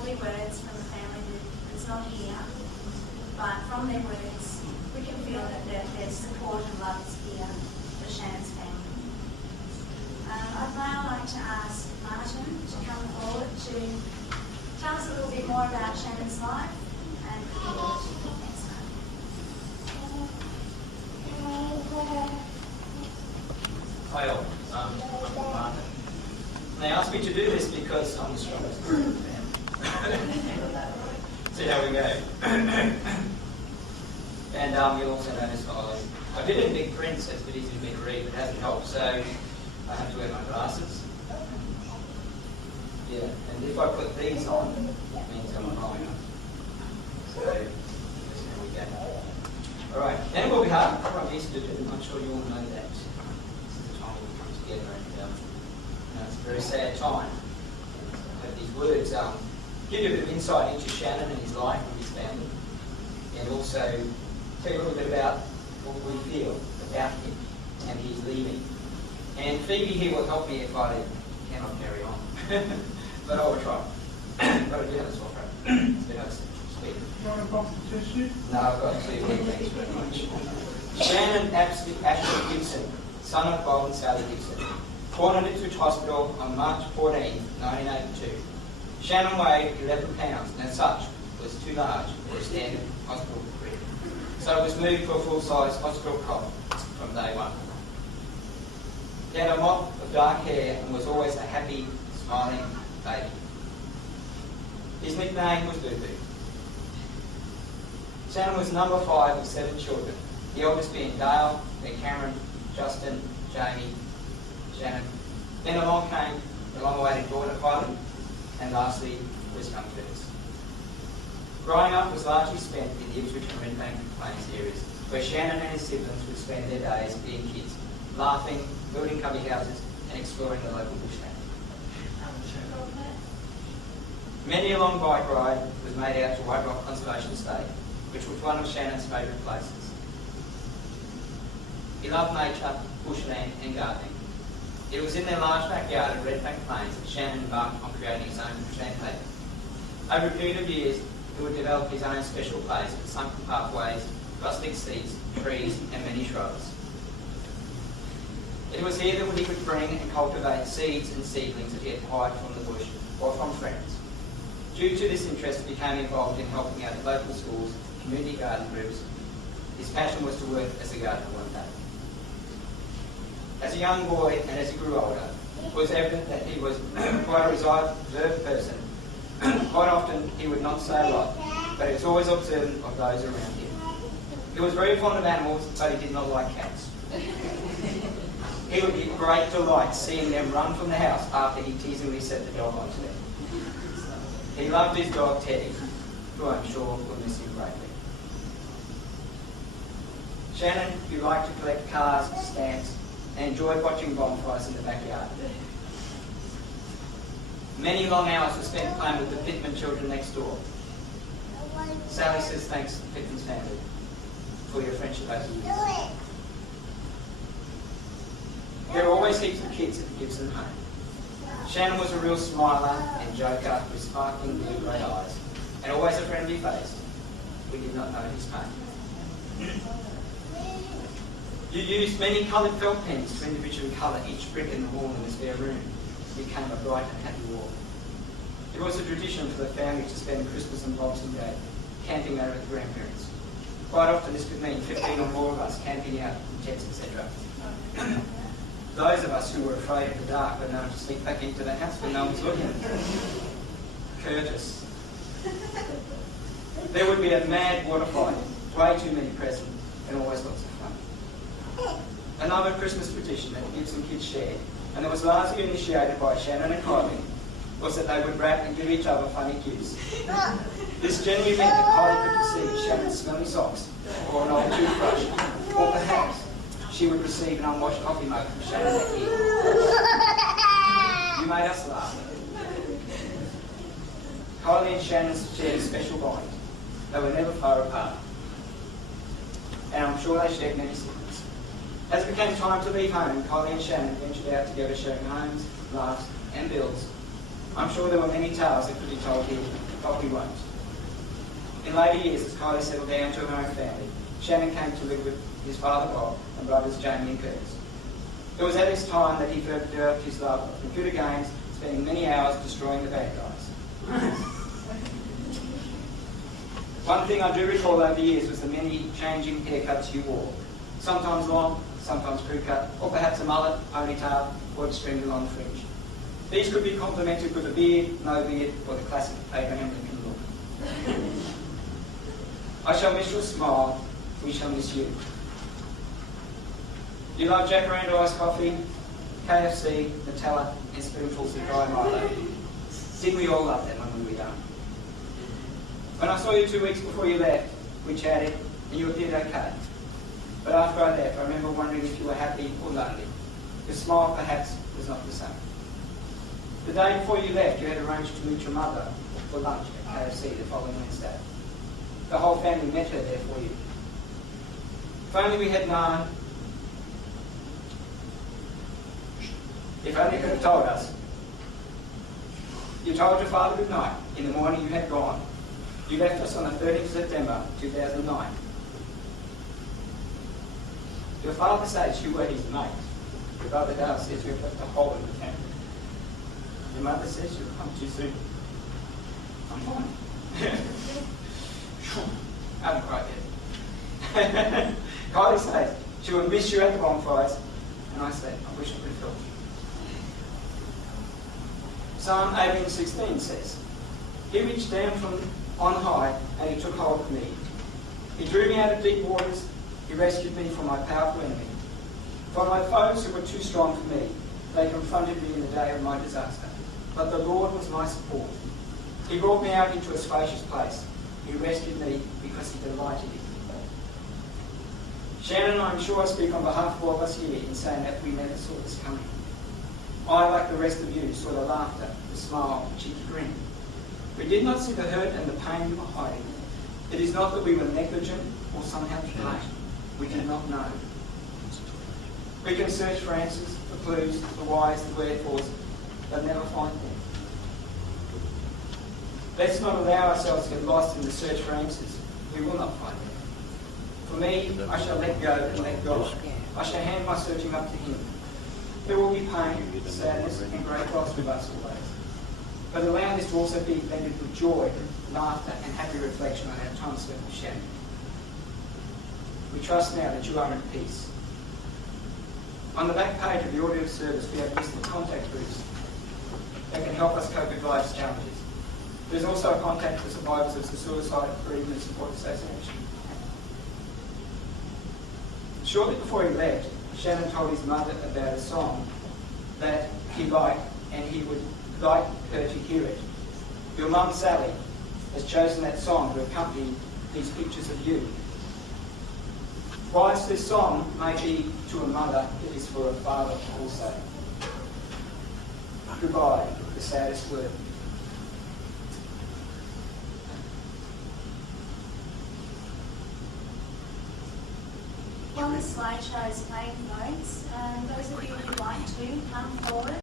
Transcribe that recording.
lovely words from a family that's not here, but from their words we can feel that their support and love is here for Shannon's family. I'd now like to ask Martin to come forward to tell us a little bit more about Shannon's life and forward. Thanks, Martin. Hi all, I'm Martin. And they asked me to do this because I'm the strongest group of them. See how we go. And you'll also notice I did it in big print, so it's a bit easy for me to read, but it hasn't helped, so I have to wear my glasses. Yeah, and if I put these on, it means I'm growing up. So, there we go. Alright, then it will be hard. I'm used to it, and I'm sure you all know that. This is the time we come together, and it's a very sad time. I hope these words give you a bit of insight into Shannon and his life and his family, and also tell you a little bit about what we feel about him and his leaving. And Phoebe here will help me if I cannot carry on. But I will try. But I do have a sore throat. It's a bit hard to speak. You want a box of tissue? No, I've got to sleep. Thanks very much. Shannon Ashley Gibson, son of Bob and Sally Gibson, born at Ipswich Hospital on March 14, 1982. Shannon weighed 11 pounds and as such was too large for a standard hospital crib. So it was moved to a full-size hospital cot from day one. He had a mop of dark hair and was always a happy, smiling baby. His nickname was Boo Boo. Shannon was number 5 of 7 children, the eldest being Dale, then Cameron, Justin, Jamie, Shannon. Then along came the long-awaited daughter Kylie, and lastly was young Curtis. Growing up was largely spent in the Ipswich and Redbank Plains areas, where Shannon and his siblings would spend their days being kids, laughing, building cubby houses, and exploring the local bushland. Many a long bike ride was made out to White Rock Conservation Estate, which was one of Shannon's favourite places. He loved nature, bushland and gardening. It was in their large backyard at Redbank Plains that Shannon embarked on creating his own bushland haven. Over a period of years, he would develop his own special place with sunken pathways, rustic seats, trees and many shrubs. It was here that he could bring and cultivate seeds and seedlings that he had acquired from the bush or from friends. Due to this interest, he became involved in helping out local schools, community garden groups. His passion was to work as a gardener one day. As a young boy and as he grew older, it was evident that he was quite a reserved person. Quite often he would not say a lot, but he was always observant of those around him. He was very fond of animals, but he did not like cats. He would get great delight seeing them run from the house after he teasingly set the dog onto them. He loved his dog Teddy, who I'm sure will miss him greatly. Shannon, who liked to collect cars, stamps, and enjoyed watching bonfires in the backyard. Many long hours were spent playing with the Pittman children next door. Sally says thanks to the Pittman's family for your friendship over the years. There were always heaps of kids at the Gibson home. Shannon was a real smiler and joker with sparkling blue-grey eyes and always a friendly face. We did not know his pain. You used many coloured felt pens to individually colour each brick in the wall in the spare room. It became a bright and happy wall. It was a tradition for the family to spend Christmas and Boxing Day camping over at the grandparents. Quite often this could mean 15 or more of us camping out in tents, etc. Those of us who were afraid of the dark were known to sneak back into the house when no one was looking. Curtis. There would be a mad water fight, way too many present, and always lots of fun. Another Christmas tradition that the Gibson kids shared, and that was largely initiated by Shannon and Kylie, was that they would wrap and give each other funny gifts. This generally meant that Kylie could receive Shannon's smelly socks, or an old toothbrush, or perhaps she would receive an unwashed coffee mug from Shannon that year. You made us laugh. Kylie and Shannon shared a special bond. They were never far apart. And I'm sure they shared many secrets. As it became time to leave home, Kylie and Shannon ventured out together sharing homes, laughs and bills. I'm sure there were many tales that could be told here, but we won't. In later years, as Kylie settled down to her own family, Shannon came to live with his father Bob and brothers Jamie and Curtis. It was at this time that he further developed his love of computer games, spending many hours destroying the bad guys. One thing I do recall over the years was the many changing haircuts you wore. Sometimes long, sometimes crew cut, or perhaps a mullet, ponytail, or extremely long fringe. These could be complemented with a beard, no beard, or the classic Abraham Lincoln look. I shall miss your smile, we shall miss you. You love Jacaranda iced coffee, KFC, Nutella, and spoonfuls of dry Milo. Didn't we all love them when we were young? When I saw you 2 weeks before you left, we chatted, and you did okay. But after I left, I remember wondering if you were happy or lonely. Your smile, perhaps, was not the same. The day before you left, you had arranged to meet your mother for lunch at KFC the following Wednesday. The whole family met her there for you. If only we had known. If only you could have told us. You told your father good night. In the morning you had gone. You left us on the 30th of September 2009. Your father says you were his mate. Your brother Dale says you have left a hole in the camp. Your mother says you'll come too soon. I'm fine. I haven't cried yet. Kylie says she will miss you at the bonfires, and I say, I wish I could have felt you. Psalm 18:16 says, He reached down from on high, and he took hold of me. He drew me out of deep waters. He rescued me from my powerful enemy. From my foes who were too strong for me, they confronted me in the day of my disaster. But the Lord was my support. He brought me out into a spacious place. He rescued me because he delighted in me. Shannon, I'm sure I speak on behalf of all of us here in saying that we never saw this coming. I, like the rest of you, saw the laughter, the smile, the cheeky grin. We did not see the hurt and the pain you were hiding. It is not that we were negligent or somehow to blame. We did not know. We can search for answers, for clues, the whys, the wherefores, but never find them. Let's not allow ourselves to get lost in the search for answers. We will not find them. For me, I shall let go and let God. I shall hand my searching up to Him. There will be pain, sadness, and great loss with us always. But allow this to also be blended with joy, laughter, and happy reflection on our time spent with Shannon. We trust now that you are in peace. On the back page of the audio service, we have listed contact groups that can help us cope with life's challenges. There's also a contact for survivors of the Suicide Bereavement Support Association. Shortly before he left, Shannon told his mother about a song that he liked and he would like her to hear it. Your mum, Sally, has chosen that song to accompany these pictures of you. Whilst this song may be to a mother, it is for a father also. Goodbye, the saddest word. While the slideshow is playing, folks, those of you who'd like to come forward.